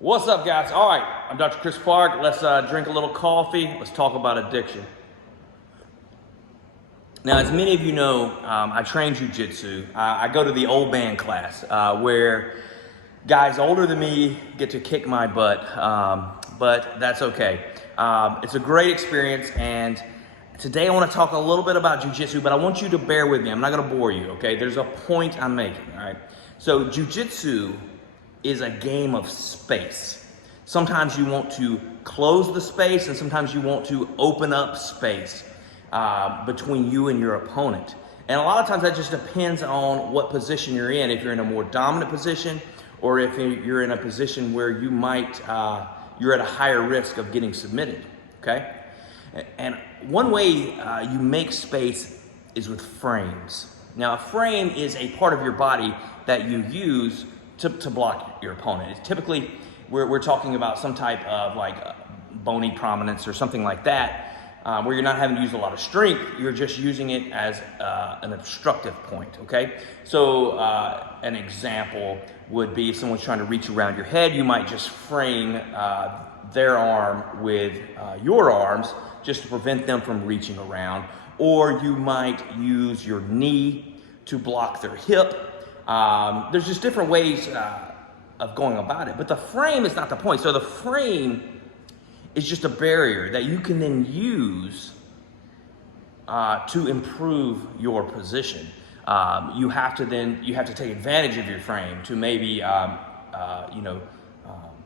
What's up, guys? All right, I'm Dr. Chris Clark. Let's drink a little coffee. Let's talk about addiction. Now, as many of you know, I train Jiu Jitsu. I go to the old man class where guys older than me get to kick my butt, but that's okay. It's a great experience, and today I want to talk a little bit about Jiu Jitsu, but I want you to bear with me. I'm not going to bore you, okay? There's a point I'm making, all right? So Jiu Jitsu is a game of space. Sometimes you want to close the space, and sometimes you want to open up space between you and your opponent. And a lot of times that just depends on what position you're in. If you're in a more dominant position, or if you're in a position where you might, you're at a higher risk of getting submitted, okay? And one way you make space is with frames. Now, a frame is a part of your body that you use to block your opponent. It's typically, we're talking about some type of like bony prominence or something like that, where you're not having to use a lot of strength, you're just using it as an obstructive point, okay? So an example would be if someone's trying to reach around your head, you might just frame their arm with your arms just to prevent them from reaching around. Or you might use your knee to block their hip. There's just different ways of going about it, but the frame is not the point. So the frame is just a barrier that you can then use to improve your position. You have to take advantage of your frame to maybe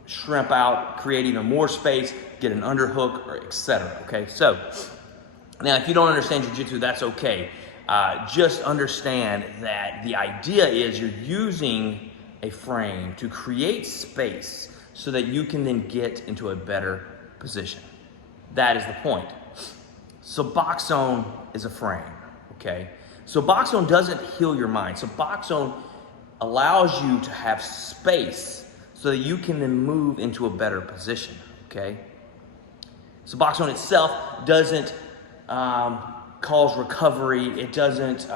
shrimp out, create even more space, get an underhook, or etc. Okay, so now if you don't understand Jiu-Jitsu, that's okay. Just understand that the idea is you're using a frame to create space so that you can then get into a better position. That is the point. Suboxone is a frame, okay? Suboxone doesn't heal your mind. Suboxone allows you to have space so that you can then move into a better position, okay? Suboxone itself doesn't cause recovery. It doesn't,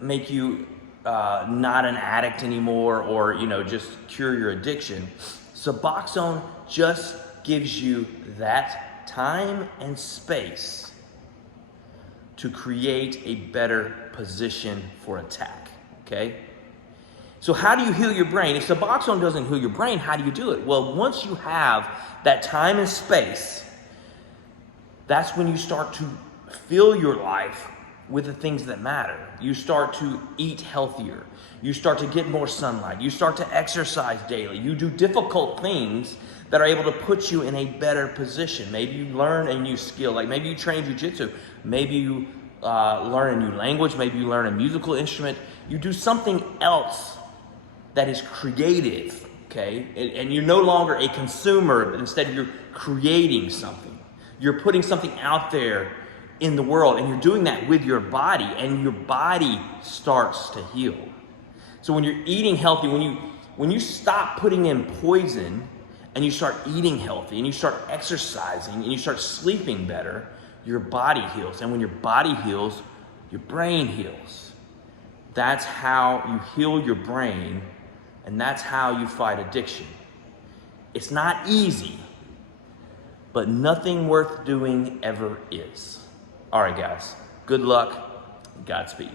make you not an addict anymore, or just cure your addiction. Suboxone just gives you that time and space to create a better position for attack. Okay. So how do you heal your brain? If Suboxone doesn't heal your brain, how do you do it? Well, once you have that time and space, that's when you start to fill your life with the things that matter. You start to eat healthier. You start to get more sunlight. You start to exercise daily. You do difficult things that are able to put you in a better position. Maybe you learn a new skill, like maybe you train Jiu-Jitsu. Maybe you learn a new language. Maybe you learn a musical instrument. You do something else that is creative, okay? And you're no longer a consumer, but instead you're creating something. You're putting something out there in the world, and you're doing that with your body, and your body starts to heal. So when you're eating healthy, when you stop putting in poison and you start eating healthy and you start exercising and you start sleeping better, your body heals. And when your body heals, your brain heals. That's how you heal your brain, and that's how you fight addiction. It's not easy, but nothing worth doing ever is. All right, guys, good luck, Godspeed.